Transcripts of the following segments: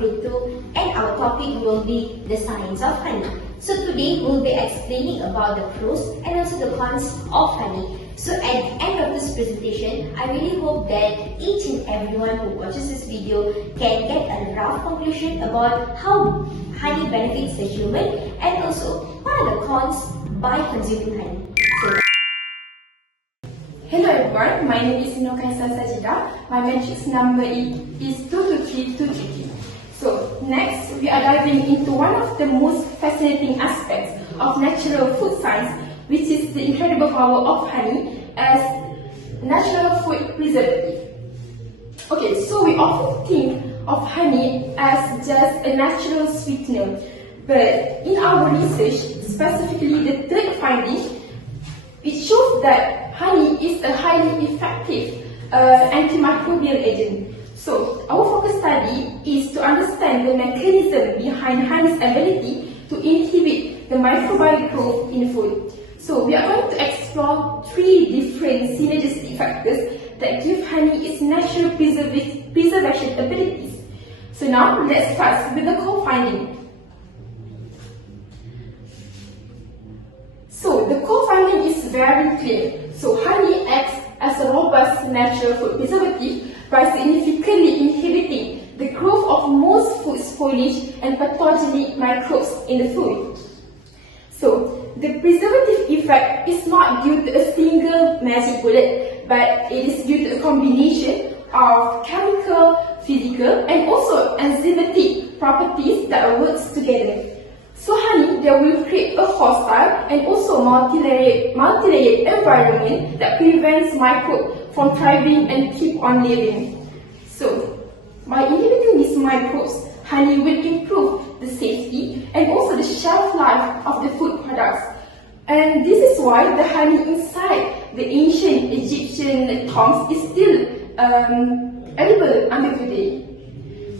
grade 2, and our topic will be the science of honey. So today we'll be explaining about the pros and also the cons of honey. So at the end of this presentation, I really hope that each and everyone who watches this video can get a rough conclusion about how honey benefits the human and also what are the cons by consuming honey. Hello everyone, my name is KAISAH SAJIDAH. My matrix number is 223233. So next, we are diving into one of the most fascinating aspects of natural food science, which is the incredible power of honey as natural food preservative. Okay, so we often think of honey as just a natural sweetener, but in our research, specifically the third finding, it shows that honey is a highly effective antimicrobial agent. So our focus study is to understand the mechanism behind honey's ability to inhibit the microbial growth in food. So we are going to explore three different synergistic factors that give honey its natural preservation abilities. So now let's start with the core finding. So the core finding is very clear. So honey acts as a robust natural food preservative by significantly inhibiting the growth of most food spoilage and pathogenic microbes in the food. So the preservative effect is not due to a single magic bullet, but it is due to a combination of chemical, physical, and also enzymatic properties that work together. So honey, they will create a hostile and also multi-layered environment that prevents microbes from thriving and keep on living. So by inhibiting these microbes, honey will improve the safety and also the shelf life of the food products. And this is why the honey inside the ancient Egyptian tombs is still edible until today.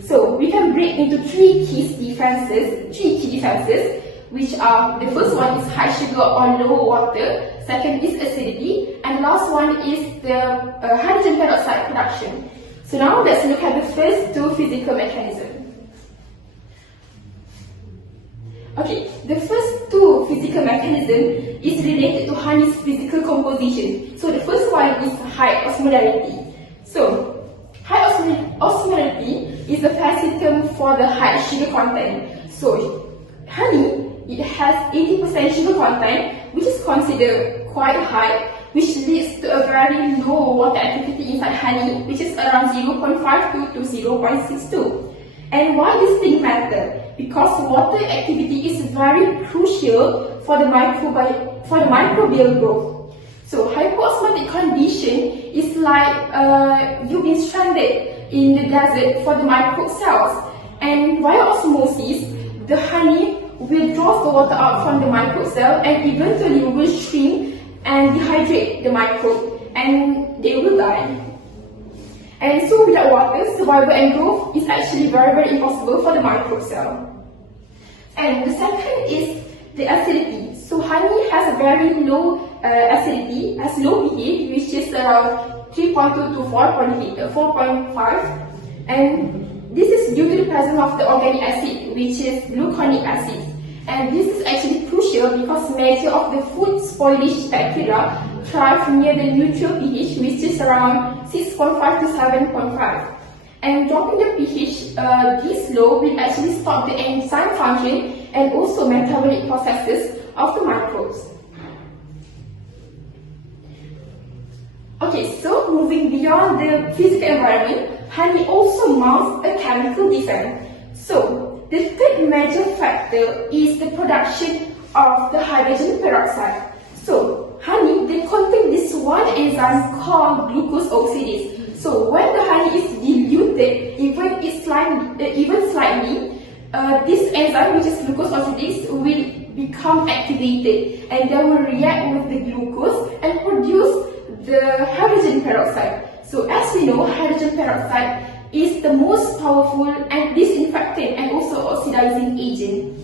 So we can break into three key defenses, which are, the first one is high sugar or low water, second is acidity, and last one is the hydrogen peroxide production. So now let's look at the first two physical mechanisms. Okay, the first two physical mechanisms is related to honey's physical composition. So the first one is high osmolarity. So high osmolarity is the facet for the high sugar content. So honey, it has 80% sugar content, which is considered quite high, which leads to a very low water activity inside honey, which is around 0.52 to 0.62. And why this thing matter? Because water activity is very crucial for the microbial growth. So hypoosmotic condition is like you've been stranded in the desert for the microbe cells, and via osmosis, the honey will draw the water out from the microbe cell and eventually will shrink and dehydrate the microbe, and they will die. And so without water, survival and growth is actually very impossible for the microbe cell. And the second is the acidity. So honey has a very low acidity, has low pH, which is around 3.2 to 4.5, and this is due to the presence of the organic acid, which is gluconic acid. And this is actually crucial because major of the food spoilage bacteria thrive near the neutral pH, which is around 6.5 to 7.5. And dropping the pH this low will actually stop the enzyme function and also metabolic processes of the microbes. Okay, so moving beyond the physical environment, honey also mounts a chemical defense. So the third major factor is the production of the hydrogen peroxide. So honey, they contain this one enzyme called glucose oxidase. So when the honey is diluted, even slightly, this enzyme, which is glucose oxidase, will become activated, and they will react with the glucose and produce the hydrogen peroxide. So as we know, hydrogen peroxide is the most powerful and disinfectant and also oxidizing agent.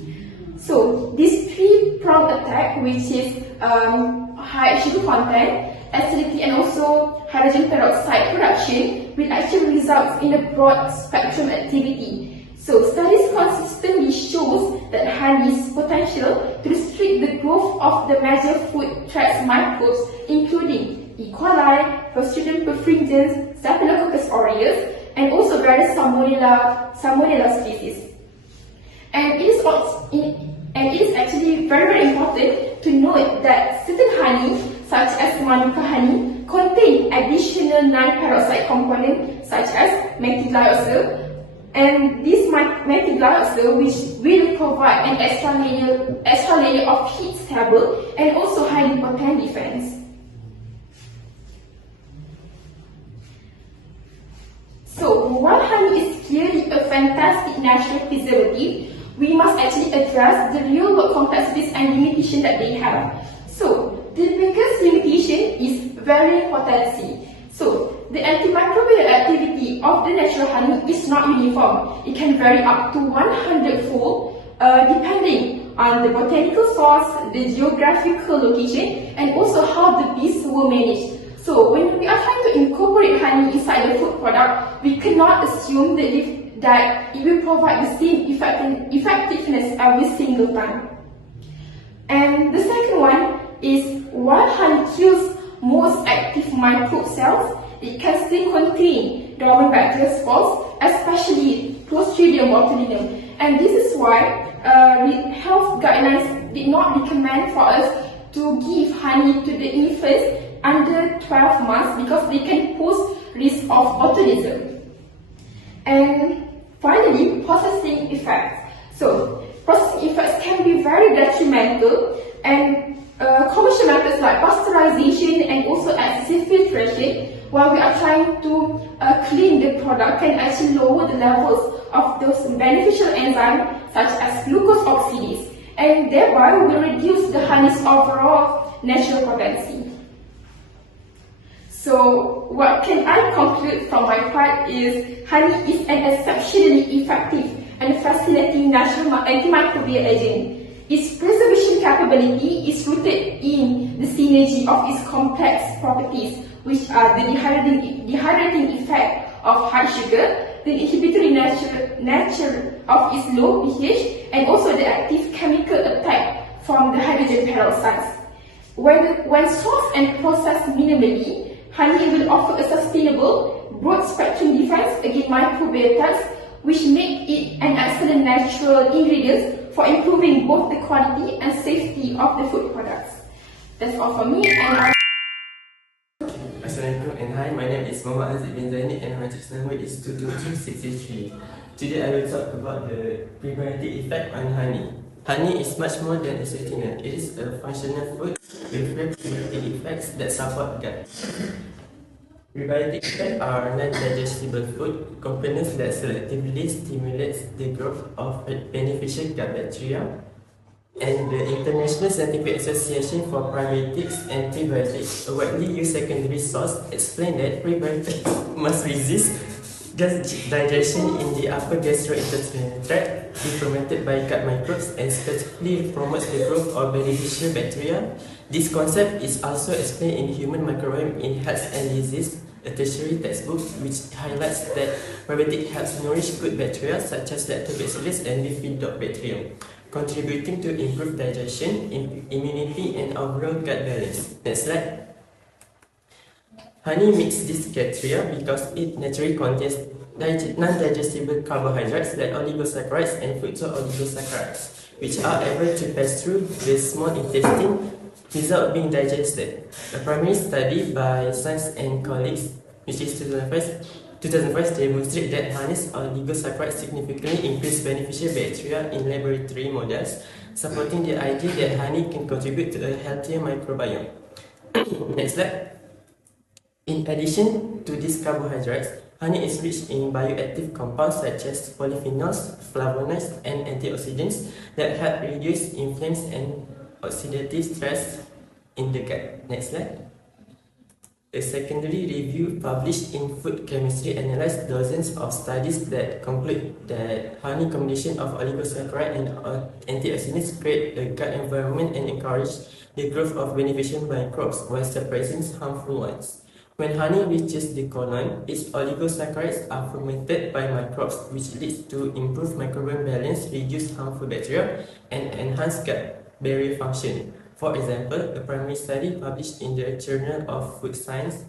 So this three-pronged attack, which is high sugar content, acidity, and also hydrogen peroxide production, will actually result in a broad spectrum activity. So studies consistently shows that honey's potential to restrict the growth of the major food threats microbes, including E. coli, Clostridium perfringens, Staphylococcus aureus, and also various Salmonella species. And it is actually very important to note that certain honey, such as Manuka honey, contain additional non-parasite components such as methyl and this methyl which will provide an extra layer of heat stable and also highly potent defense. So while honey is clearly a fantastic natural preservative, we must actually address the real-world complexities and limitations that they have. So the biggest limitation is very potency. So the antimicrobial activity of the natural honey is not uniform. It can vary up to 100-fold depending on the botanical source, the geographical location, and also how the bees were managed. So when we are trying to incorporate honey inside the food product, we cannot assume that it will provide the same effectiveness every single time. And the second one is, while honey kills most active microbe cells, it can still contain dormant bacterial spores, especially Clostridium botulinum. And this is why health guidelines did not recommend for us to give honey to the infants under 12 months because they can pose risk of botulism. And finally, processing effects. So processing effects can be very detrimental, and commercial methods like pasteurization and also excessive filtration, while we are trying to clean the product, can actually lower the levels of those beneficial enzymes such as glucose oxidase, and thereby will reduce the honey's overall natural potency. So what can I conclude from my part is honey is an exceptionally effective and fascinating natural antimicrobial agent. Its preservation capability is rooted in the synergy of its complex properties, which are the dehydrating effect of high sugar, the inhibitory nature of its low pH, and also the active chemical attack from the hydrogen peroxides. When sourced and processed minimally, honey will offer a sustainable, broad-spectrum defense against microbial attacks, which make it an excellent natural ingredient for improving both the quality and safety of the food products. That's all for me. Assalamualaikum and hi, my name is Muhammad HAZIQ bin ZAINI and my register number is 22363. Today I will talk about the prebiotic effect on honey. Honey is much more than a sweetener. It is a functional food with prebiotic effects that support gut. Prebiotic effects are non-digestible food components that selectively stimulates the growth of beneficial gut bacteria. And the International Scientific Association for Prebiotics and Prebiotics, a widely used secondary source, explained that prebiotics must resist digestion in the upper gastrointestinal tract, be fermented by gut microbes, and specifically promotes the growth of beneficial bacteria. This concept is also explained in Human Microbiome in Health and Disease, a tertiary textbook which highlights that prebiotic helps nourish good bacteria such as Lactobacillus and Bifidobacterium, contributing to improved digestion, immunity, and overall gut balance. Next slide. Honey meets this criteria because it naturally contains non-digestible carbohydrates like oligosaccharides and fructooligosaccharides, which are able to pass through the small intestine without being digested. A primary study by Science and colleagues, which is 2005, demonstrate that honey's oligosaccharides significantly increase beneficial bacteria in laboratory models, supporting the idea that honey can contribute to a healthier microbiome. Next slide. In addition to these carbohydrates, honey is rich in bioactive compounds such as polyphenols, flavonoids, and antioxidants that help reduce inflammation and oxidative stress in the gut. Next slide. A secondary review published in Food Chemistry analyzed dozens of studies that conclude that honey combination of oligosaccharide and antioxidants create a gut environment and encourage the growth of beneficial microbes while suppressing harmful ones. When honey reaches the colon, its oligosaccharides are fermented by microbes, which leads to improved microbial balance, reduced harmful bacteria, and enhanced gut barrier function. For example, a primary study published in the Journal of Food Science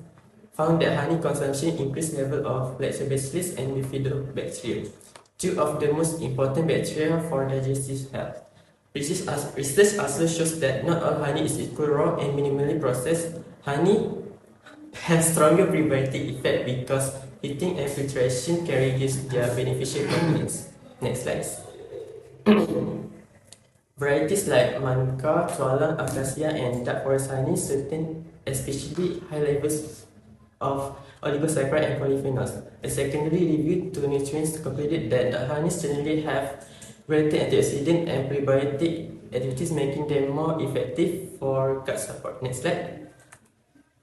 found that honey consumption increased level of lactobacillus and bifidobacterium, two of the most important bacteria for digestive health. Research also shows that not all honey is equal raw and minimally processed. Honey has stronger prebiotic effect because heating and filtration can reduce their beneficial components. Next slide. Varieties like Manuka, Tualang, Acacia, and Dark Forest honey contain especially high levels of oligosaccharide and polyphenols. A secondary review to nutrients concluded that the honeys generally have greater antioxidant and prebiotic activities, making them more effective for gut support. Next slide.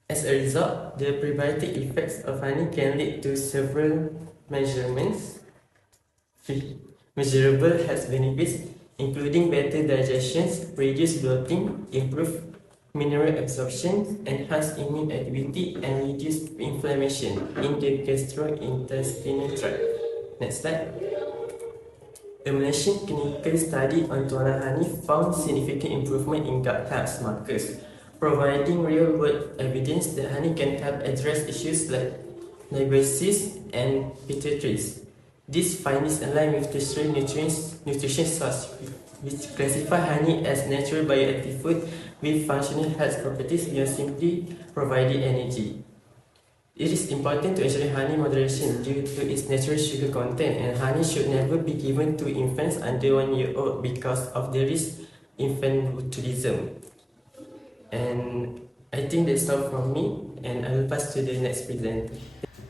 As a result, the prebiotic effects of honey can lead to several measurable health benefits, including better digestion, reduced bloating, improved mineral absorption, enhanced immune activity, and reduced inflammation in the gastrointestinal tract. Next slide. A Malaysian clinical study on tualang honey found significant improvement in gut health markers, providing real-world evidence that honey can help address issues like liposis and pituitaries. These findings align with tertiary nutrition sources, which classify honey as natural bioactive food with functional health properties beyond simply providing energy. It is important to ensure honey moderation due to its natural sugar content, and honey should never be given to infants under 1 year old because of the risk infant botulism. And I think that's all from me, and I will pass to the next presenter.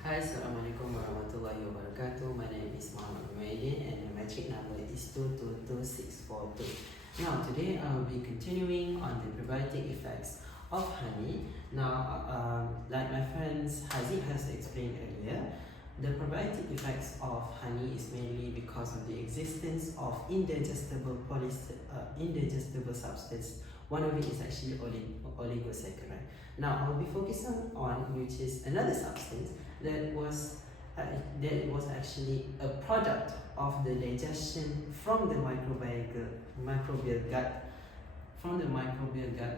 Hi, Assalamualaikum warahmatullahi wabarakatuh. My name is MOHD and my matric number is 222642. Now, today I will be continuing on the prebiotic effects of honey. Now, like my friends HAZIQ has explained earlier, the prebiotic effects of honey is mainly because of the existence of indigestible substance. One of it is actually oligosaccharide. Now, I will be focusing on which is another substance that was actually a product of the digestion from the microbial gut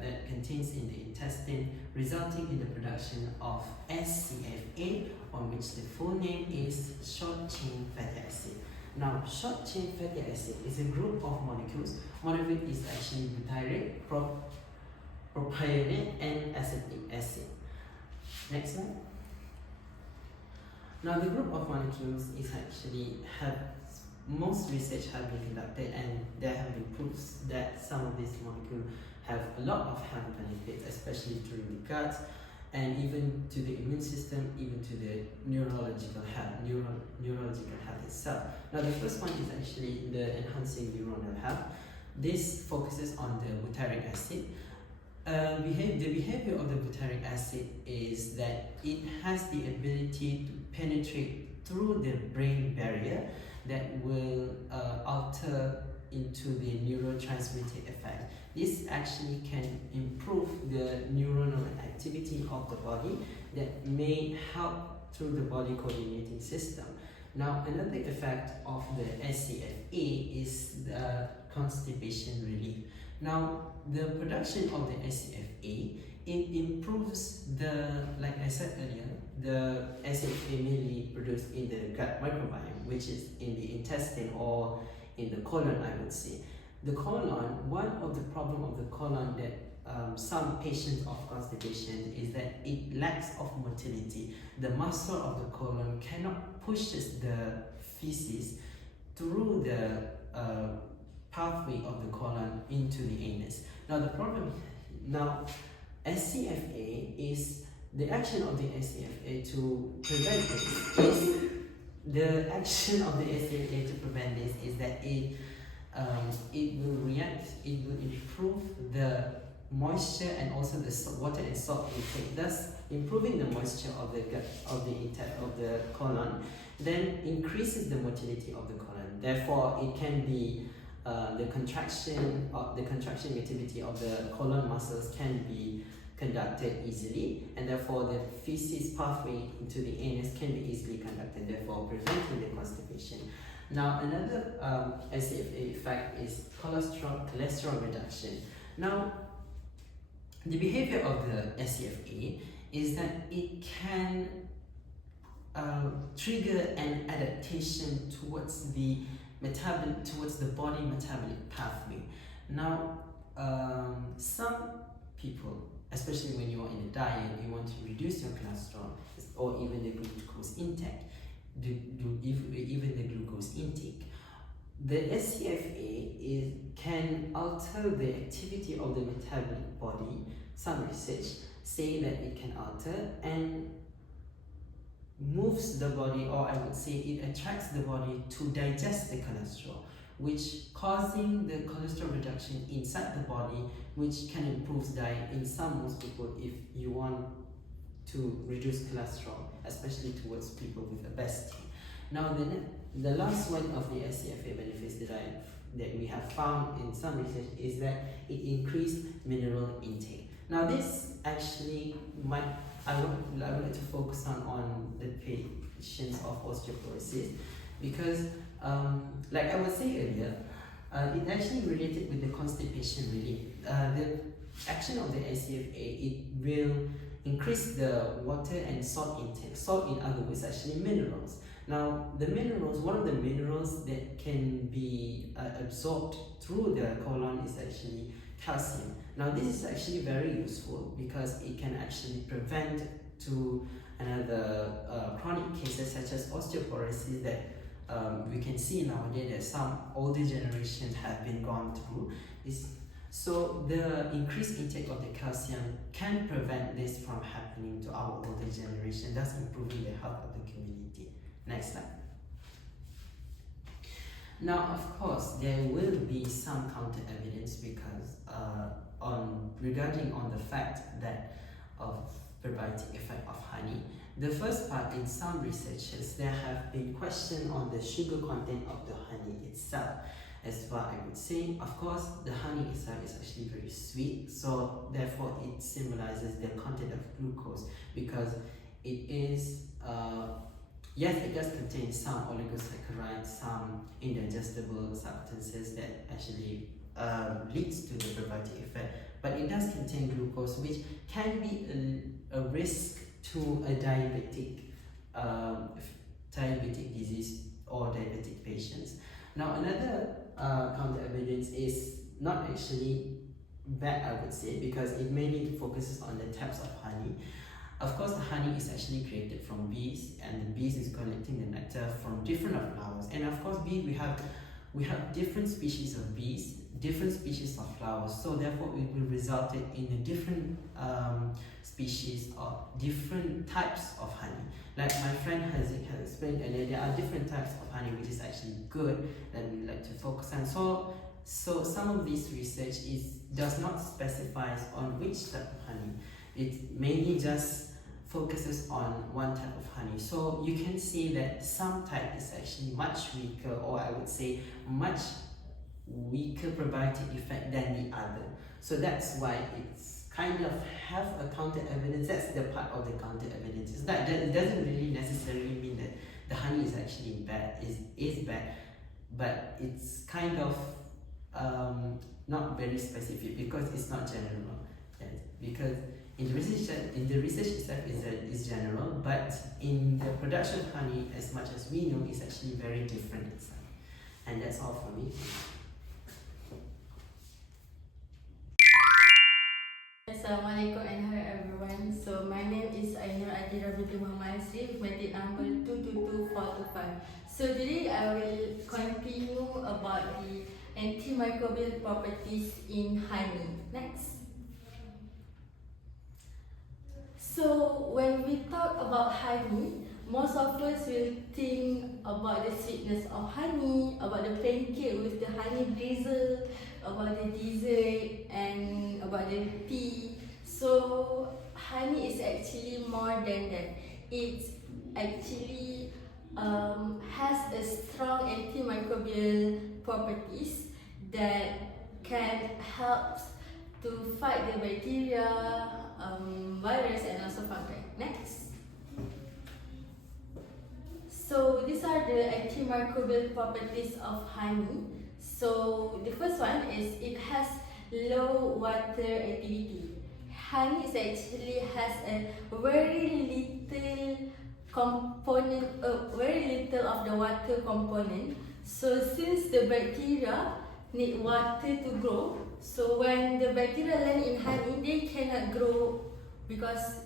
that contains in the intestine, resulting in the production of SCFA, on which the full name is short-chain fatty acid. Now, short-chain fatty acid is a group of molecules. One of it is actually butyric, propionate, and acetic acid. Next slide. Now, the group of molecules is actually most research have been conducted, and there have been proofs that some of these molecules have a lot of health benefits, especially to the gut, and even to the immune system, even to the neurological health itself. Now, the first one is actually the enhancing neuronal health. This focuses on the butyric acid. The behavior of the butyric acid is that it has the ability to penetrate through the brain barrier that will alter into the neurotransmitter effect. This actually can improve the neuronal activity of the body that may help through the body coordinating system. Now, another effect of the SCFA is the constipation relief. Now, the production of the SCFA, it improves like I said earlier, the SCFA mainly produced in the gut microbiome, which is in the intestine or in the colon, I would say. The colon, one of the problem of the colon that some patients of constipation is that it lacks of motility. The muscle of the colon cannot push the feces through the pathway of the colon into the anus. Now, the problem SCFA is the action of the SCFA to prevent this. The action of the SCFA to prevent this is that it will react. It will improve the moisture and also the water and salt intake, thus improving the moisture of the gut of the colon. Then increases the motility of the colon. Therefore, it can be the contraction activity of the colon muscles can be conducted easily, and therefore the feces pathway into the anus can be easily conducted, therefore preventing the constipation. Now another SCFA effect is cholesterol reduction. Now the behavior of the SCFA is that it can trigger an adaptation towards the body metabolic pathway. Now some people, especially when you are in a diet, you want to reduce your cholesterol or even the glucose intake. Even the glucose intake. The SCFA can alter the activity of the metabolic body. Some research say that it can alter and moves the body, or I would say it attracts the body to digest the cholesterol, which causing the cholesterol reduction inside the body, which can improve diet in most people if you want to reduce cholesterol, especially towards people with obesity. Now the last one of the SCFA benefits that we have found in some research is that it increased mineral intake. Now this actually I would like to focus on the patients of osteoporosis, because like I was saying earlier, it actually related with the constipation relief. The action of the SCFA, it will increase the water and salt intake. Salt, in other words, actually minerals. Now the minerals, one of the minerals that can be absorbed through the colon is actually calcium. Now this is actually very useful because it can actually prevent to another chronic cases such as osteoporosis that we can see nowadays that some older generations have been gone through. So the increased intake of the calcium can prevent this from happening to our older generation, thus improving the health of the community. Next slide. Now, of course, there will be some counter evidence because regarding the fact that of prebiotic effect of honey. The first part, in some researches, there have been questions on the sugar content of the honey itself. As far I would say, of course, the honey itself is actually very sweet, so therefore it symbolizes the content of glucose because it is, yes, it does contain some oligosaccharides, some indigestible substances that actually leads to the prebiotic effect, but it does contain glucose, which can be a risk to a diabetic disease or diabetic patients. Now another counter evidence is not actually bad, I would say, because it mainly focuses on the types of honey. Of course, the honey is actually created from bees, and the bees is collecting the nectar from different flowers. And of course, we have different species of bees, different species of flowers. So therefore, it will result in a different species or different types of honey. Like my friend HAZIQ has explained earlier, there are different types of honey, which is actually good that we like to focus on. So some of this research does not specify on which type of honey. It mainly just focuses on one type of honey. So you can see that some type is actually much weaker, or I would say much weaker prebiotic effect than the other. So that's why it's kind of have a counter evidence. That's the part of the counter evidence. It doesn't really necessarily mean that the honey is actually bad. Is bad, but it's kind of not very specific because it's not general. Yes, because in the research itself is general, but in the production of honey, as much as we know, is actually very different itself. And that's all for me. Assalamualaikum and hi everyone. So my name is AINNUR ATHIRAH with my date number 222425. So today I will continue about the antimicrobial properties in honey. Next. So when we talk about honey, most of us will think about the sweetness of honey, about the pancake with the honey drizzle, about the dessert, and about the tea. So honey is actually more than that. It actually has a strong antimicrobial properties that can help to fight the bacteria, virus and also fungi. Next. So these are the antimicrobial properties of honey. So the first one is it has low water activity. Honey actually has a very little component, very little of the water component. So since the bacteria need water to grow, so when the bacteria land in honey, they cannot grow because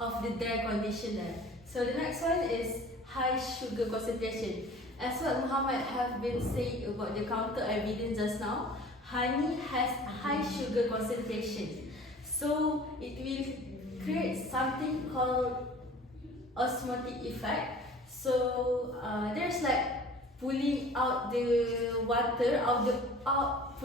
of the dry condition there. So the next one is high sugar concentration. As what Muhammad have been saying about the counter evidence just now, honey has high sugar concentration. So it will create something called osmotic effect. So there's like pulling out the water out of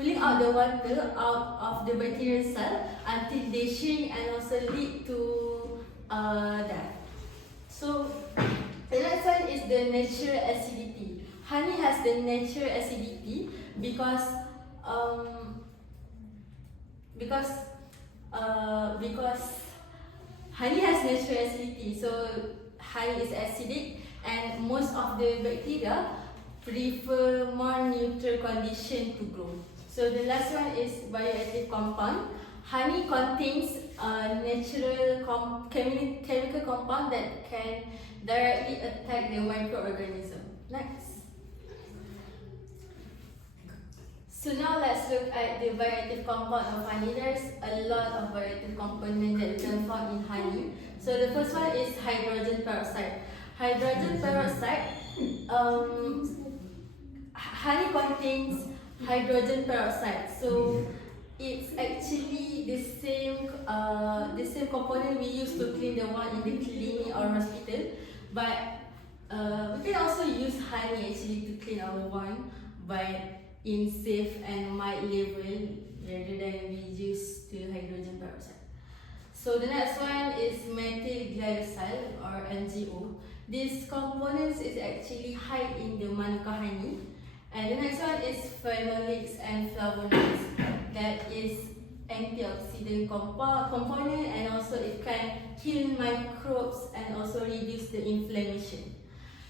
the bacterial cell until they shrink and also lead to death. So the next one is the natural acidity. Honey has the natural acidity because honey has natural acidity. So honey is acidic, and most of the bacteria prefer more neutral condition to grow. So the last one is bioactive compound. Honey contains a natural chemical compound that can directly attack the microorganism. Next. So now let's look at the bioactive compound of honey. There's a lot of bioactive components that you can find in honey. So the first one is hydrogen peroxide. Hydrogen peroxide, honey contains hydrogen peroxide. So it's actually the same component we use to clean the wine in the clinic or hospital. But we can also use honey actually to clean our wine, but in safe and mild level rather than we use the hydrogen peroxide. So the next one is methyl glycol or MgO. This component is actually high in the manuka honey. And the next one is phenolics and flavonoids. That is antioxidant component, and also it can kill microbes and also reduce the inflammation.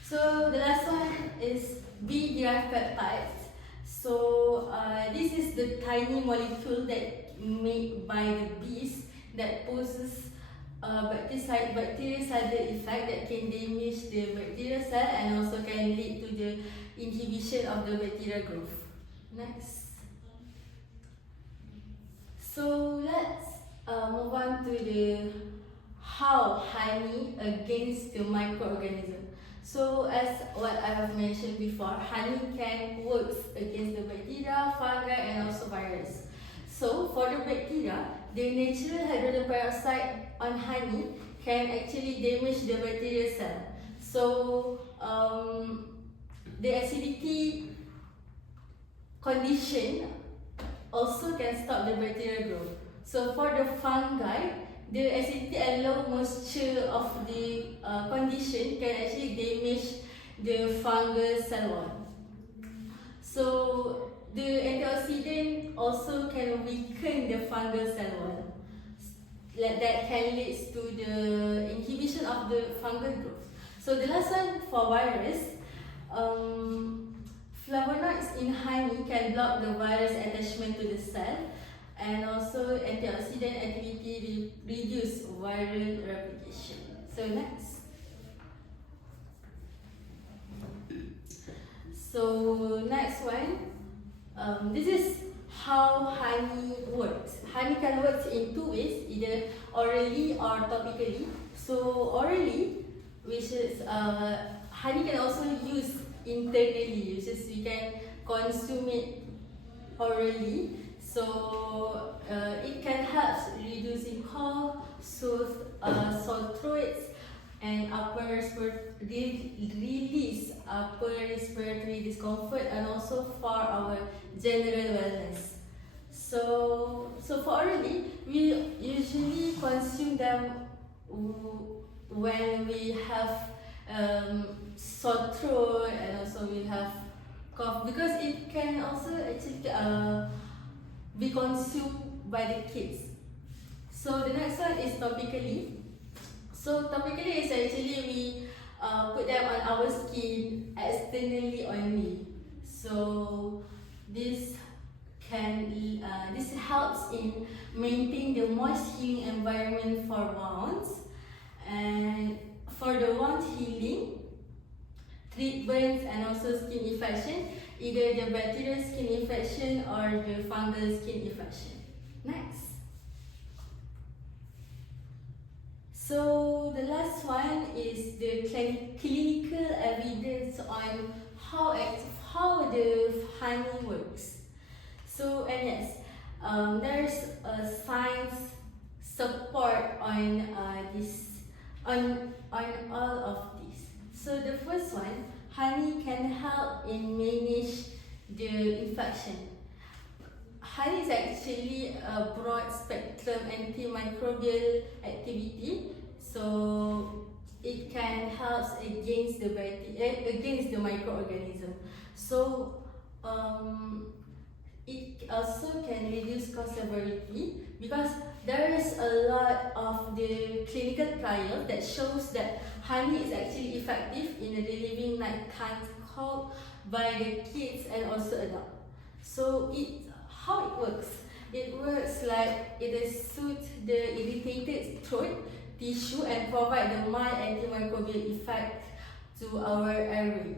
So the last one is bee-derived peptides. So this is the tiny molecule that made by the bees that poses bactericidal effect that can damage the bacterial cell and also can lead to the inhibition of the bacterial growth. Next. So let's move on to the how honey against the microorganism. So as what I have mentioned before, honey can work against the bacteria, fungi and also virus. So for the bacteria, the natural hydrogen peroxide on honey can actually damage the bacterial cell. So the acidity condition also can stop the bacterial growth. So for the fungi, the acidity and low moisture of the condition can actually damage the fungal cell wall. So the antioxidant also can weaken the fungal cell wall. That can lead to the inhibition of the fungal growth. So the last one for virus, flavonoids in honey can block the virus attachment to the cell, and also antioxidant activity reduce viral replication. So next. So next one, this is how honey works. Honey can work in two ways, either orally or topically. So orally, which is honey can also use internally, which is we can consume it orally. So it can help reducing cough, sore throats, and release upper respiratory discomfort, and also for our general wellness. So for orally, we usually consume them when we have sore throat and also we have cough, because it can also actually be consumed by the kids. So the next one is topically. So topically is actually we put them on our skin externally only. So this helps in maintaining the moist healing environment for wounds. And for the wound healing, treat burns and also skin infection, either the bacterial skin infection or the fungal skin infection. Next. So the last one is the clinical evidence on how the honey works. So and yes, there's a science support on all of this. So the first one, honey can help in manage the infection. Honey is actually a broad spectrum antimicrobial activity, so it can help against the microorganism. So it also can reduce cost severity because there is a lot of the clinical trials that shows that honey is actually effective in relieving nighttime cold by the kids and also adults. So how it works? It works like it soothes the irritated throat tissue and provide the mild antimicrobial effect to our airway.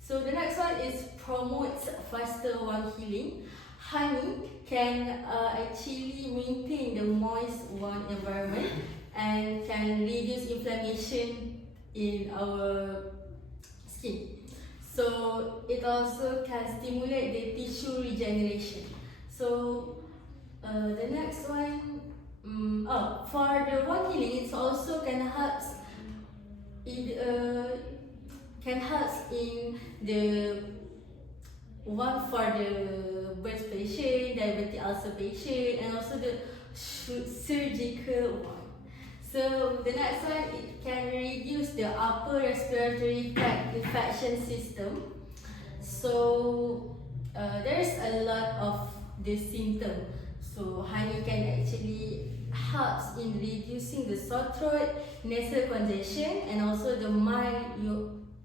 So the next one is promotes faster wound healing. Honey can actually maintain the moist wound environment and can reduce inflammation in our skin. So it also can stimulate the tissue regeneration. So the next one, for the wound healing, it also can help in the one for the breast patient, diabetic ulcer patient, and also the surgical one. So the next one, it can reduce the upper respiratory tract infection system. So there's a lot of the symptoms. So honey can actually help in reducing the sore throat, nasal congestion, and also the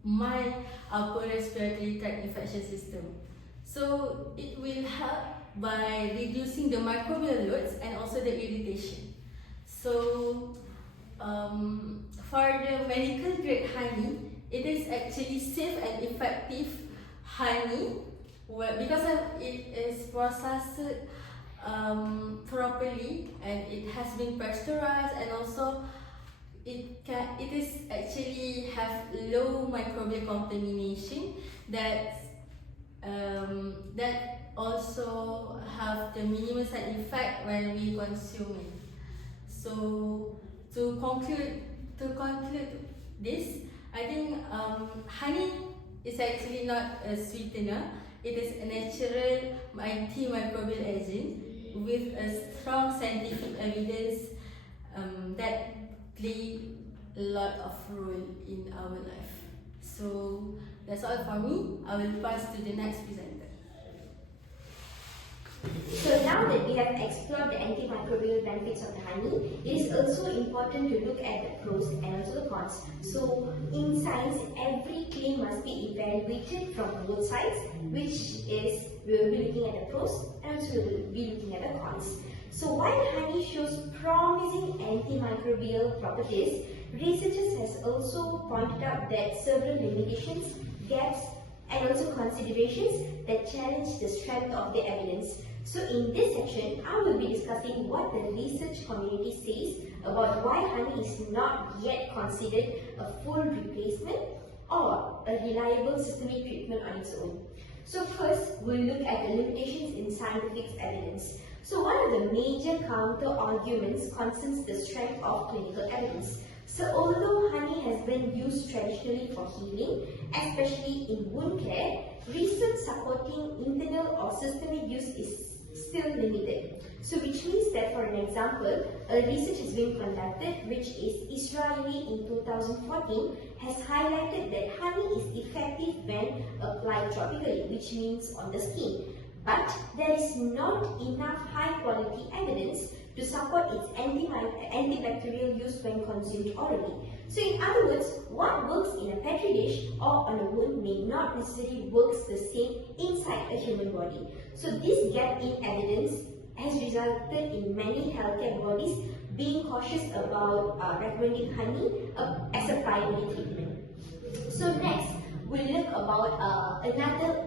mild upper respiratory tract infection system. So it will help by reducing the microbial loads and also the irritation. So for the medical grade honey, it is actually safe and effective honey because it is processed properly and it has been pasteurized, and also it is actually have low microbial contamination that also have the minimum side effect when we consume it. So to conclude this, I think honey is actually not a sweetener. It is a natural antimicrobial agent with a strong scientific evidence that play a lot of role in our life. So that's all for me. I will pass to the next presenter. So now that we have explored the antimicrobial benefits of the honey, it is also important to look at the pros and also the cons. So in science, every claim must be evaluated from both sides, which is we will be looking at the pros and also we will be looking at the cons. So while honey shows promising antimicrobial properties, researchers has also pointed out that several limitations, gaps, and also considerations that challenge the strength of the evidence. So in this section, I will be discussing what the research community says about why honey is not yet considered a full replacement or a reliable systemic treatment on its own. So first, we'll look at the limitations in scientific evidence. So one of the major counter-arguments concerns the strength of clinical evidence. So although honey has been used traditionally for healing, especially in wound care, research supporting internal or systemic use is still limited. So which means that, for an example, a research is being conducted which is Israeli in 2014 has highlighted that honey is effective when applied topically, which means on the skin. But there is not enough high quality evidence to support its antibacterial use when consumed orally. So in other words, what works in a petri dish or on a wound may not necessarily work the same inside a human body. So this gap in evidence has resulted in many healthcare bodies being cautious about recommending honey as a primary treatment. So next, we'll look about another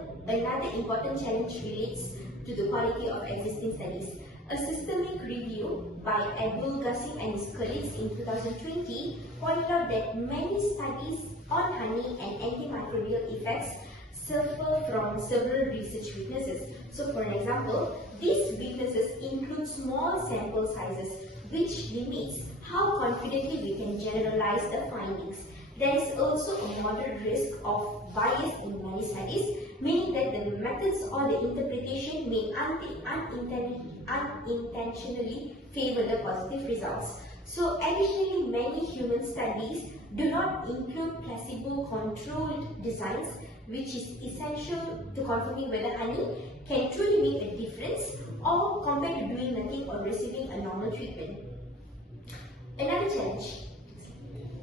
important challenge relates to the quality of existing studies. A systematic review by Abdul Qasim and his colleagues in 2020 pointed out that many studies on honey and antimicrobial effects suffer from several research weaknesses. So for example, these weaknesses include small sample sizes, which limits how confidently we can generalize the findings. There is also a moderate risk of bias in many studies, meaning that the methods or the interpretation may unintentionally favor the positive results. So additionally, many human studies do not include placebo-controlled designs, which is essential to confirming whether honey can truly make a difference or compared to doing nothing or receiving a normal treatment. Another challenge.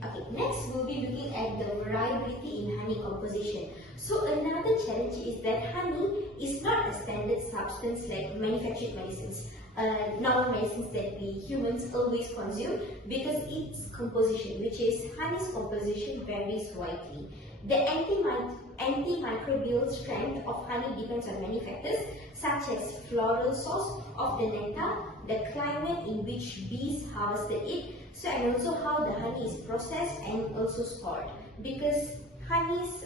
Okay, next we'll be looking at the variability in honey composition. So another challenge is that honey is not a standard substance like manufactured medicines, normal medicines that we humans always consume, because its composition, which is honey's composition, varies widely. The antimicrobial strength of honey depends on many factors, such as floral source of the nectar, the climate in which bees harvested it, so and also how the honey is processed and also stored, because honey's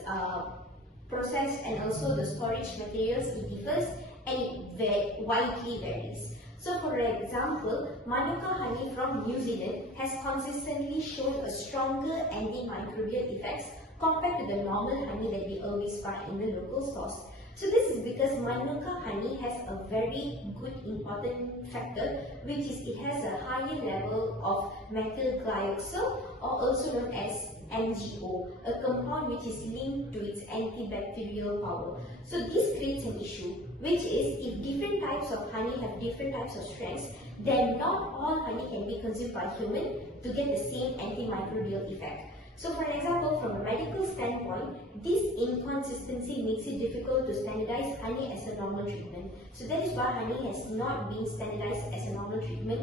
process and also the storage materials, it differs and it widely varies. So for example, Manuka honey from New Zealand has consistently shown a stronger antimicrobial effects compared to the normal honey that we always find in the local stores. So this is because Manuka honey has a very good important factor, which is it has a higher level of methyl glyoxal, or also known as MgO, a compound which is linked to its antibacterial power. So this creates an issue, which is if different types of honey have different types of strengths, then not all honey can be consumed by human to get the same antimicrobial effect. So for example, from a medical standpoint, this inconsistency makes it difficult to standardize honey as a normal treatment. So that is why honey has not been standardized as a normal treatment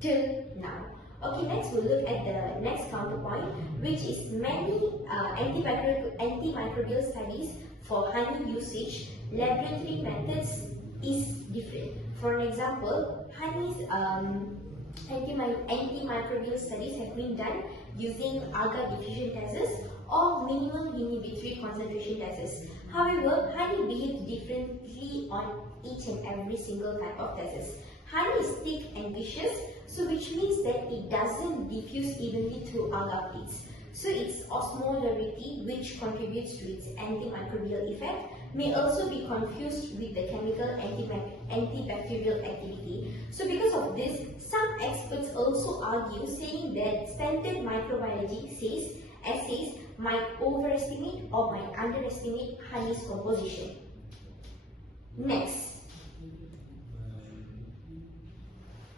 till now. Okay, next we'll look at the next counterpoint, which is many antimicrobial studies for honey usage, laboratory methods is different. For an example, honey's antimicrobial studies have been done using agar diffusion tests or minimum inhibitory concentration tests. However, honey behaves differently on each and every single type of tests. Honey is thick and viscous, so which means that it doesn't diffuse evenly through agar plates. So its osmolarity, which contributes to its antimicrobial effect, may also be confused with the chemical antibacterial activity. So because of this, some experts also argue, saying that standard microbiology assays might overestimate or might underestimate honey's composition. Next.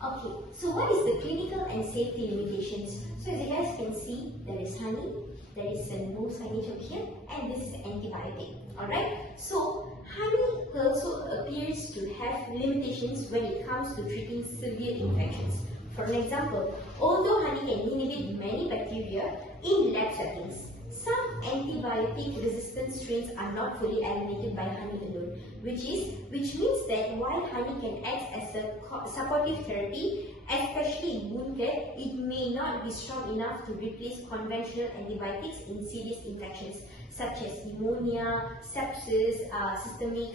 Okay, so what is the clinical and safety limitations? So as you guys can see, there is honey, there is no signage over here, and this is antibiotic. Alright, so honey also appears to have limitations when it comes to treating severe infections. For an example, although honey can inhibit many bacteria in lab settings, some antibiotic resistant strains are not fully eliminated by honey alone, which means that while honey can act as a supportive therapy, especially in wound care, it may not be strong enough to replace conventional antibiotics in serious infections such as pneumonia, sepsis, systemic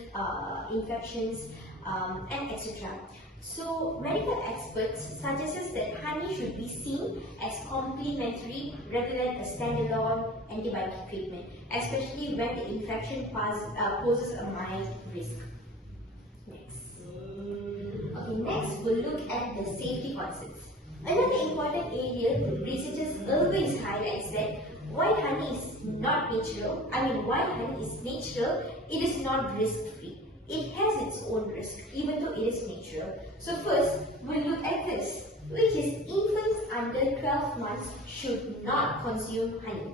infections, and etc. So, medical experts suggest that honey should be seen as complementary rather than a standalone antibiotic treatment, especially when the infection poses a mild risk. Next we'll look at the safety concerns. Another important area researchers always highlights that while honey is natural, it is not risk-free. It has its own risk, even though it is natural. So first, we'll look at this. which is infants under 12 months should not consume honey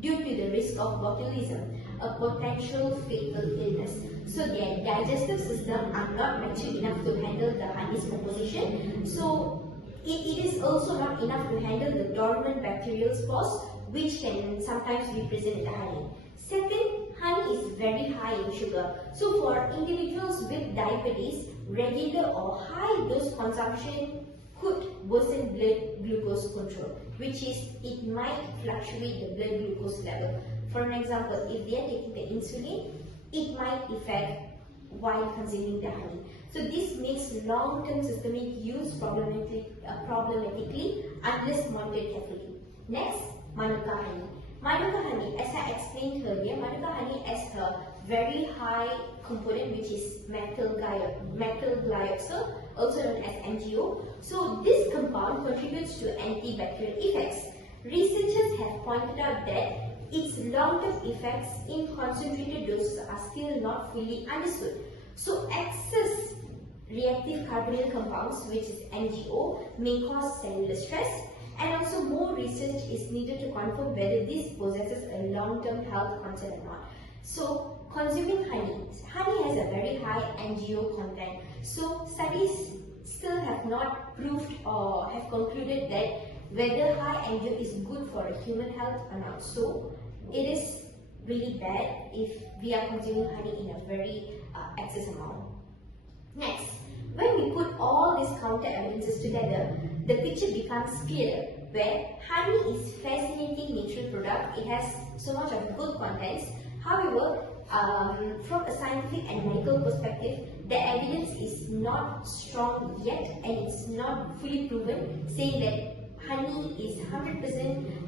due to the risk of botulism, a potential fatal illness. So their digestive system are not mature enough to handle the honey's composition. So it is also not enough to handle the dormant bacterial spores which can sometimes be present in the honey. Second, honey is very high in sugar. So for individuals with diabetes, regular or high dose consumption could worsen blood glucose control, which is it might fluctuate the blood glucose level. For an example, if they are taking the insulin, it might affect while consuming the honey. So this makes long-term systemic use problematically unless monitored carefully. Next, Manuka honey. Manuka honey, as I explained earlier, Manuka honey has a very high component which is methyl glyoxal, also known as MgO. So this compound contributes to antibacterial effects. Researchers have pointed out that its long-term effects in concentrated doses are still not fully understood. So excess reactive carbonyl compounds, which is MgO, may cause cellular stress, and also more research is needed to confirm whether this possesses a long-term health concern or not. So consuming honey has a very high MgO content. So studies still have not proved or have concluded that whether high MgO is good for a human health or not. So it is really bad if we are consuming honey in a very excess amount. Next, when we put all these counter evidences together, the picture becomes clear, where honey is fascinating natural product. It has so much of good contents. However, from a scientific and medical perspective, the evidence is not strong yet, and it's not fully proven, saying that honey is 100%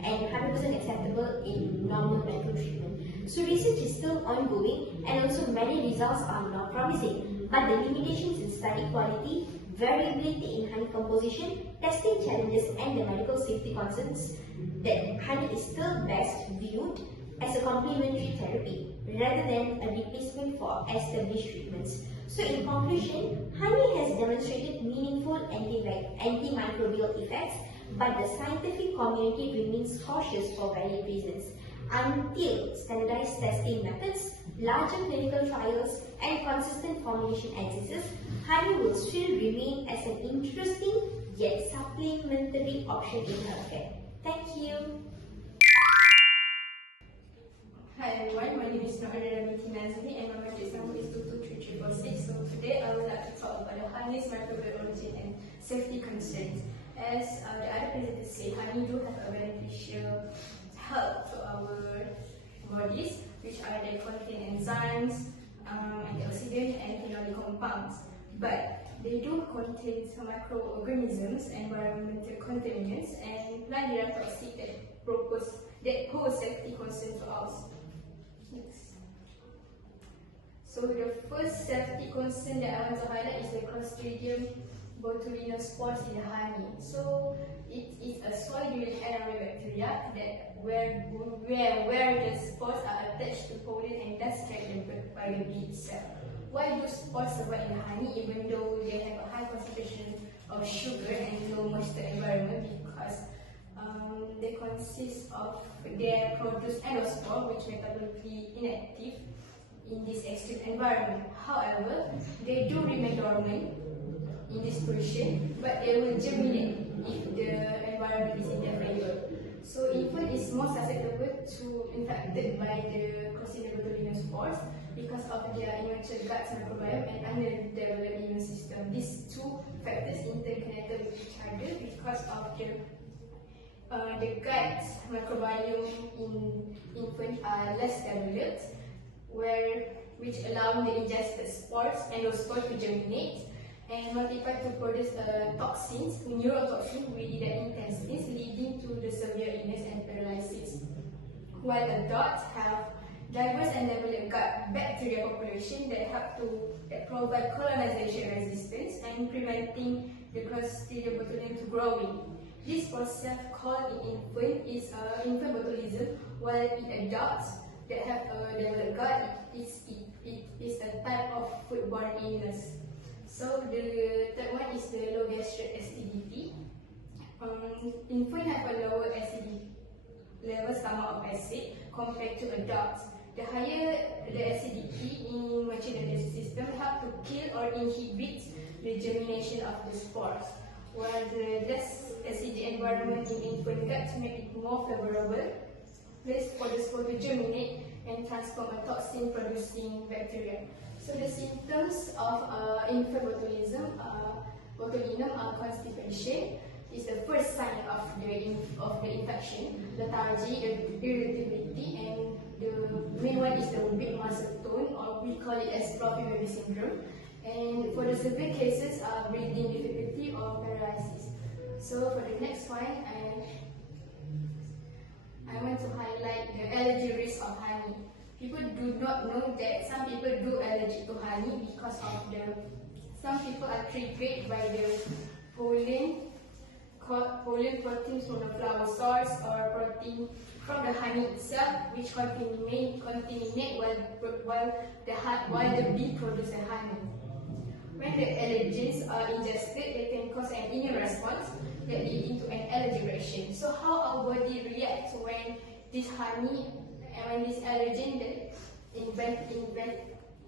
and 100% acceptable in normal medical treatment. So research is still ongoing, and also many results are not promising. But the limitations in study quality, variability in honey composition, testing challenges, and the medical safety concerns, that honey is still best viewed as a complementary therapy rather than a replacement for established treatments. So in conclusion, honey has demonstrated meaningful antimicrobial effects, but the scientific community remains cautious for valid reasons. Until standardized testing methods, larger clinical trials, and consistent formulation accesses, honey will still remain as an interesting yet supplementary option in healthcare. Thank you. Hi everyone, my name is ADRIANA and my matrix number is 223346. So today I would like to talk about the honey's microbial origin and safety concerns. As the other presenters say, honey do have a beneficial help to our bodies, which are they contain enzymes, antioxidant, and phenolic compounds. But they do contain some microorganisms, environmental contaminants, and plant-derived toxic that pose safety concerns to us. Next. So the first safety concern that I want to highlight is the Clostridium botulinum spores in the honey. So it is a soil-dwelling anaerobic bacteria that where the spores are attached to pollen and thus carried by the bee itself. Why do spores survive in the honey even though they have a high concentration of sugar and low moisture environment? Because they consist of, they produce endospore, which metabolically inactive in this extreme environment. However, they do remain dormant in this position, but they will germinate if the environment is in their favor. So infant is more susceptible to infected by the Clostridium botulinum spores because of their immature gut microbiome and underdeveloped immune system. These two factors interconnected with each other because of the gut microbiome in infant are less developed, which allow the ingested spores and those spores to germinate and multiply to produce toxins, neurotoxins within the intestines, leading to the severe illness and paralysis. While adults have diverse and developed gut bacteria population that provide colonization resistance and preventing the Clostridium botulinum to growing. This process called in infant is infant botulism, while in adults that have a developed gut, it is a type of foodborne illness. So the third one is the low gastric acidity. infants have a lower acidity level stomach of acid compared to adults. The higher the acidity in mature digestive system help to kill or inhibit the germination of the spores, while the less acidic environment in infant gut make it more favorable place for the spore to germinate and transform a toxin-producing bacteria. So the symptoms of infant botulinum are constipation, is the first sign of the infection, lethargy, irritability, and the main one is the weak muscle tone, or we call it as fluffy baby syndrome. And for the severe cases, breathing difficulty or paralysis. So for the next one, I want to highlight the allergy risk of honey. People do not know that some people do allergic to honey because of some people are triggered by the pollen protein from the flower source or protein from the honey itself, which contaminate while the bee produces the honey. When the allergens are ingested, they can cause an immune response that leads to an allergy reaction. So how our body reacts when this honey and when this allergen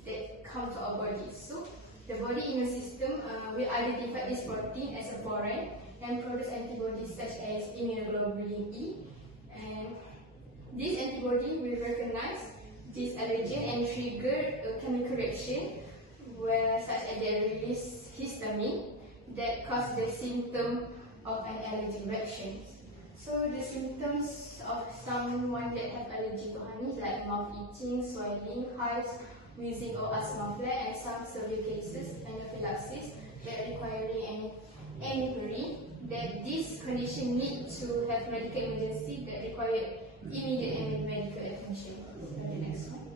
that come to our body. So the body immune system will identify this protein as a foreign and produce antibodies such as immunoglobulin E, and this antibody will recognize this allergen and trigger a chemical reaction such as they release histamine that cause the symptom of an allergic reaction. So the symptoms of someone that have allergy to honey is like mouth itching, swelling, hives, wheezing or asthma flare, and some severe cases anaphylaxis that requiring an inquiry. That this condition needs to have medical emergency that require immediate and medical attention. The next one.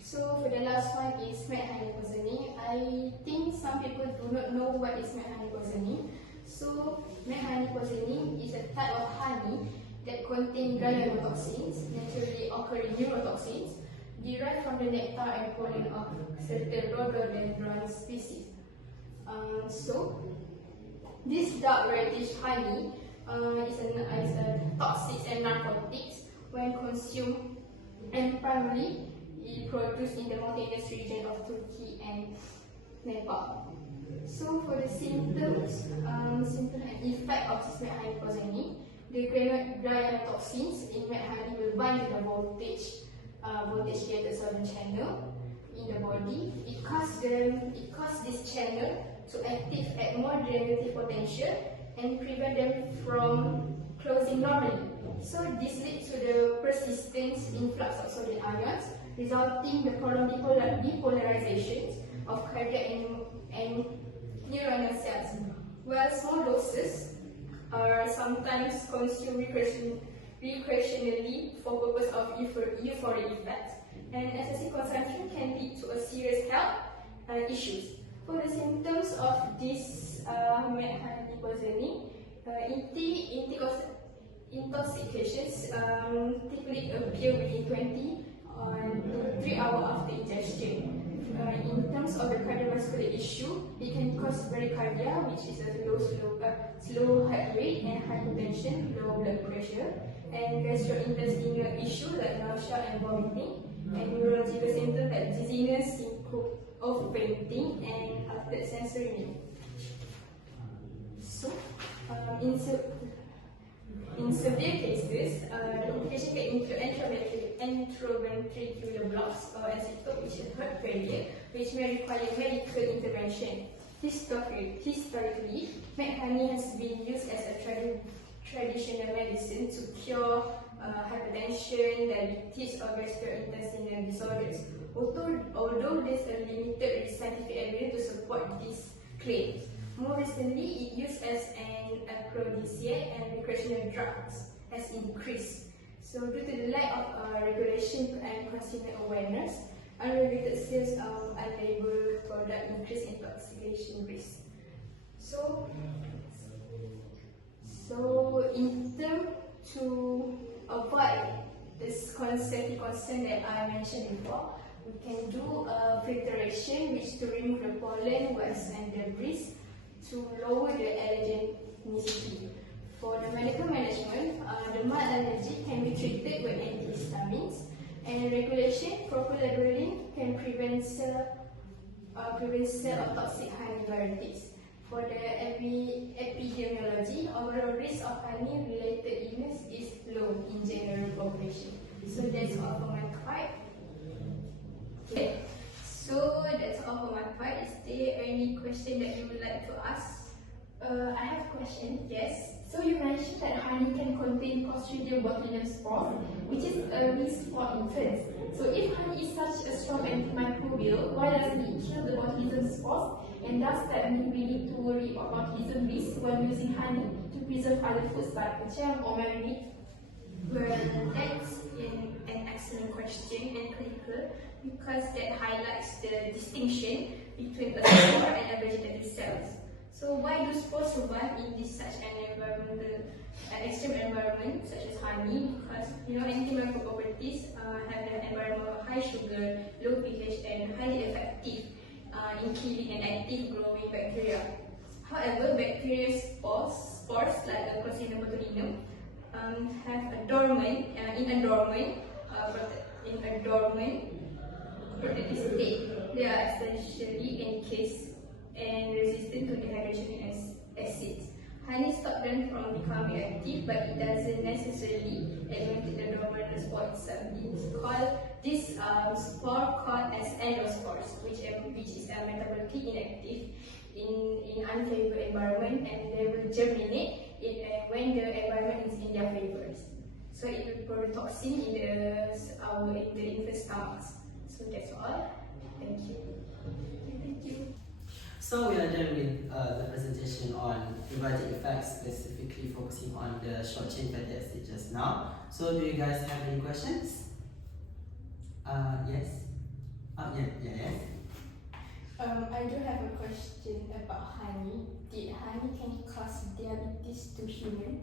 So for the last one is mad honey poisoning. I think some people do not know what is mad honey poisoning. So mad honey poisoning is a type of honey that contains granulotoxins, naturally occurring neurotoxins, derived from the nectar and pollen of certain rhododendron species. This dark reddish honey is a toxic and narcotics when consumed, and primarily it produced in the mountainous region of Turkey and Nepal. So for the symptoms and effect of this mad honey poisoning, the granulotoxins in mad honey will bind to the voltage-gated sodium channel in the body. It causes this channel to active at more negative potential and prevent them from closing normally. So this leads to the persistent influx of sodium ions, resulting in the prolonged depolarizations of cardiac and neuronal cells. While small doses are sometimes consumed recreationally for purpose of euphoric effects, and excessive consumption can lead to a serious health issues. For the symptoms of this mad honey poisoning, intoxications typically appear within 20 to 3 hours after ingestion. In terms of the cardiovascular issue, it can cause bradycardia, which is a slow heart rate, and hypertension, low blood pressure, and gastrointestinal issues like nausea and vomiting, and neurological symptoms like dizziness, overpainting, and altered sensory need. So, in severe cases, the complication can include intraventricular blocks or ASRI, which is heart failure, which may require medical intervention. Historically, mad honey has been used as a traditional medicine to cure hypertension, diabetes, or gastrointestinal disorders. Although there's a limited scientific evidence to support these claims. More recently, it used as an aphrodisiac and recreational drugs has increased. So due to the lack of regulation and consumer awareness, unregulated sales of unlabeled product increase intoxication risk. So in terms to avoid this safety concern that I mentioned before, we can do filtration, which to remove the pollen, wax, and debris to lower the allergenicity. medical management, the mild allergy can be treated with antihistamines, and regulation, proper labeling can prevent sale of toxic honey varieties. For the epidemiology, overall risk of honey-related illness is low in general population. So that's all for my part. Okay, so that's all for my part. Is there any question that you would like to ask? I have a question. Yes. So you mentioned that honey can contain Clostridium botulinum spores, which is a risk for infants. So if honey is such a strong antimicrobial, why doesn't it kill the botulism spores? And does that mean we need to worry about botulism risk when using honey to preserve other foods like jam or marinade? Well, that's an excellent question and critical because that highlights the distinction between a spore and a vegetative cells. So why do spores survive in such an extreme environment such as honey? Because antimicrobial properties have an environment of high sugar, low pH, and highly effective in killing and active growing bacteria. However, bacteria spores like Clostridium botulinum have a dormant protective state. They are essentially encased and resistant to dehydration and acids. Honey stops them from becoming active, but it doesn't necessarily eliminate the dormant spore itself. This spore called as endospores, which is metabolically inactive in unfavored environment, and they will germinate when the environment is in their favors. So it will produce toxin in the infant stomachs. So that's all. Thank you. Thank you. So we are done with the presentation on prebiotic effects, specifically focusing on the short chain fatty acid just now. So do you guys have any questions? Yes? Yes. I do have a question about honey. Did honey can cause diabetes to human?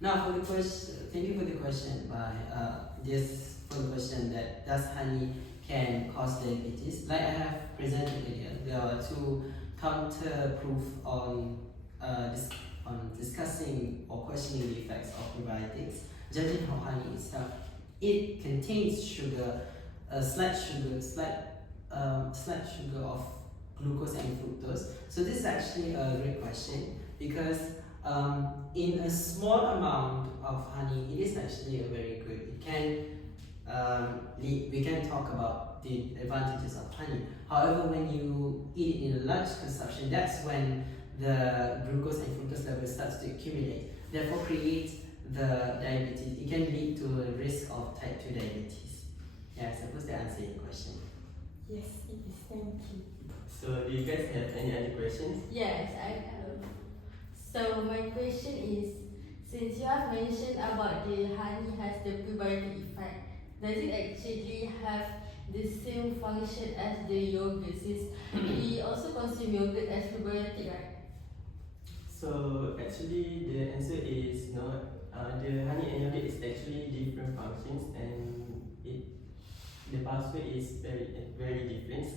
Now for the question, thank you for the question. For the question that does honey can cause diabetes? Like I have presented earlier, there are two counter proof on discussing or questioning the effects of probiotics. Judging how honey itself, it contains sugar, slight sugar of glucose and fructose. So this is actually a great question because in a small amount of honey, it is actually a very good. It can we can talk about the advantages of honey. However, when you eat it in a large consumption, that's when the glucose and fructose level starts to accumulate. Therefore, creates the diabetes. It can lead to a risk of type 2 diabetes. Yeah, I suppose that answers your question. Yes, it is. Thank you. So, do you guys have any other questions? Yes, I have. So my question is, since you have mentioned about the honey has the prebiotic effect, does it actually have the same function as the yogurt? Since we also consume yogurt as prebiotic, right? So actually the answer is no. The honey and yogurt is actually different functions, and the pathway is very different.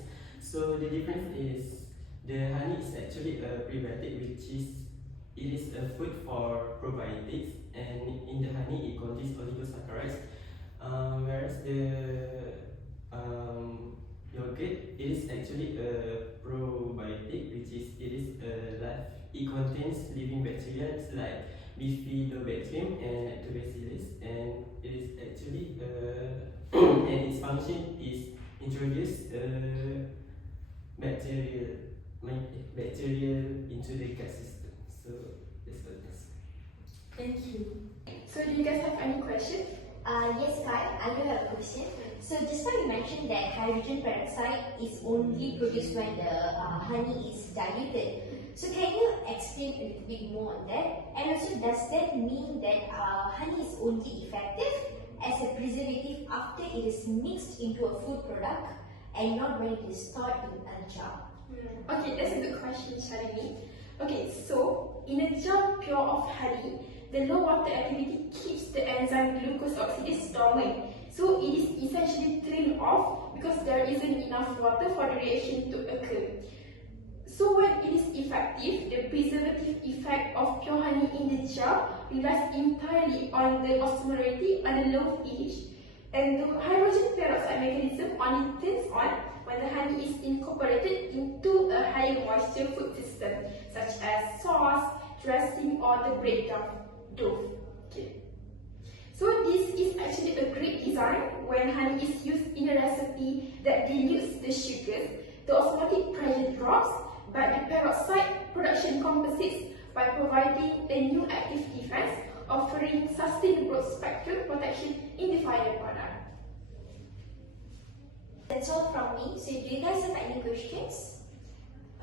So the difference is the honey is actually a prebiotic, which is a food for probiotics, and in the honey it contains oligosaccharides. Whereas the yogurt is actually a probiotic, which it contains living bacteria like Bifidobacterium and Lactobacillus, and it is actually and its function is introduce bacterial into the gut system. So that's what it is. Thank you. So do you guys have any questions? Yes, Kai, I do have a question. So just now you mentioned that hydrogen peroxide is only produced when the honey is diluted. So can you explain a little bit more on that? And also, does that mean that honey is only effective as a preservative after it is mixed into a food product and not when it is stored in a jar? Okay, that's a good question, Shalini. Okay, so in a jar pure of honey, the low water activity keeps the enzyme glucose oxidase dormant. So it is essentially turned off because there isn't enough water for the reaction to occur. So when it is effective, the preservative effect effect of pure honey in the jar relies entirely on the osmolarity on the low pH, and the hydrogen peroxide mechanism only turns on when the honey is incorporated into a high moisture food system, such as sauce, dressing, or the bread dough. Okay. So this is actually a great design when honey is used in a recipe that dilutes the sugars. The osmotic pressure drops, but the peroxide production compensates by providing a new active defense, offering sustained broad spectrum protection in the final product. That's all from me. So do you guys have any questions?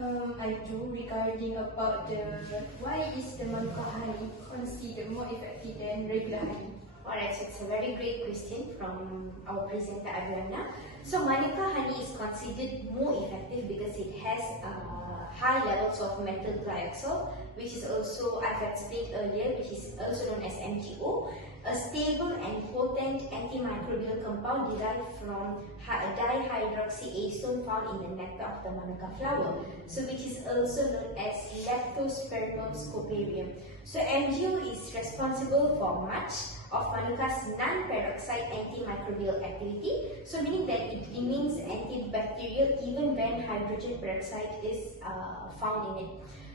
I do, regarding about the why is the Manuka honey considered more effective than regular honey? Alright, so it's a very great question from our presenter ADRIANA. So Manuka honey is considered more effective because it has high levels of methyl glycol, which is also, I've explained earlier, which is also known as MGO, a stable and potent antimicrobial compound derived from dihydroxyacetone found in the nectar of the Manuka flower, so which is also known as Leptospermoscoparium. So MGO is responsible for much of Manuka's non-peroxide antimicrobial activity, so meaning that it remains antibacterial even when hydrogen peroxide is found in it.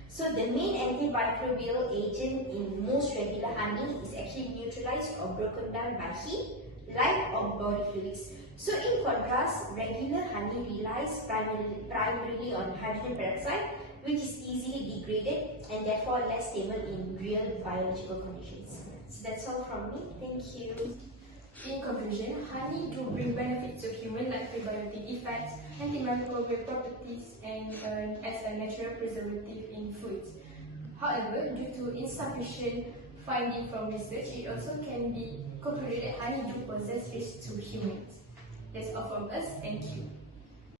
So the main antimicrobial agent in most regular honey is actually neutralized or broken down by heat, light, or body fluids. So in contrast, regular honey relies primarily on hydrogen peroxide, which is easily degraded and therefore less stable in real biological conditions. So that's all from me. Thank you. In conclusion, honey do bring benefits to human like prebiotic effects, antimicrobial properties, and as a natural preservative in foods. However, due to insufficient finding from research, it also can be concluded that honey do possess risks to humans.